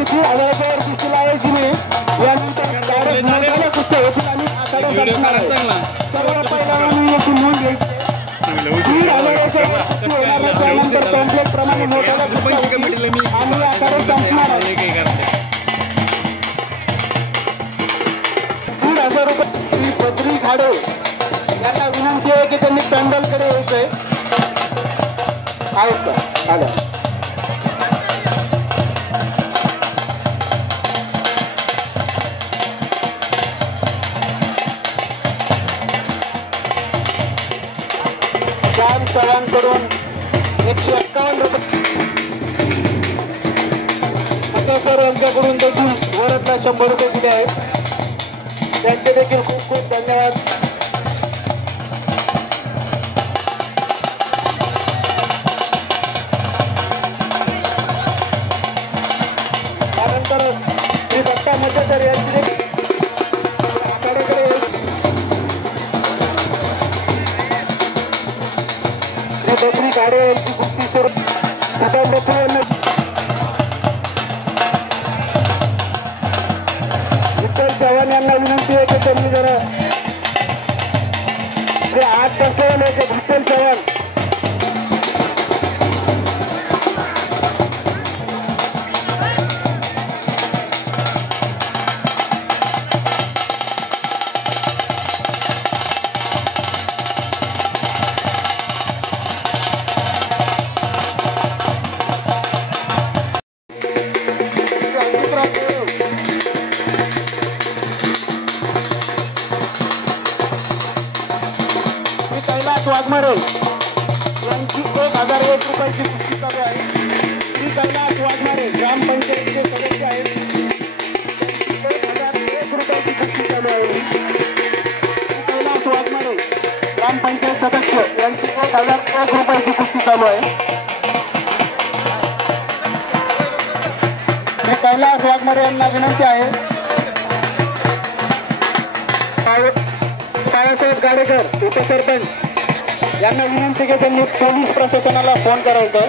यांची 3,000 कुस्तीला आहे जिने यानंतर कुस्त्या होतील आणि सर्व पहिल्यांदा याची नोंद घ्यायची. 3,000 त्यानंतर कॉम्प्लेक्स प्रमाणे मोठ्या आणि आकार संपणार आहे. 1,000 रुपये बद्री घाडे यांना विनंती आहे की त्यांनी पॅन्डलकडे यायचंय. आहेत का आल्या श्याम चव्हाणकडून 151 रुपये. सर यांच्याकडून देखील वरदला 100 रुपये दिले आहेत. त्यांचे देखील खूप खूप धन्यवाद. त्यानंतर श्री दत्ता मजेकर यांची देखील आखाड्याकडे श्री बद्री घाडे यांची कुस्ती सुरू. विठ्ठल चव्हाण यांना विनंती आहे की त्यांनी जरा जे आत बसलेले विठ्ठल चव्हाण वाघमारे यांची 1,001 रुपयाची कुस्ती चालू आहे. श्री कैलास वाघमारे ग्रामपंचायतीचे सदस्य आहेत. 1,001 रुपयाची कुस्ती चालू आहे. श्री कैलास वाघमारे ग्रामपंचायत सदस्य यांची 1,001 रुपयाची कुस्ती चालू आहे. श्री कैलास वाघमारे यांना विनंती आहे. बाळासाहेब गाडेकर उपसरपंच यांना विनंती की त्यांनी पोलीस प्रशासनाला फोन करायचा.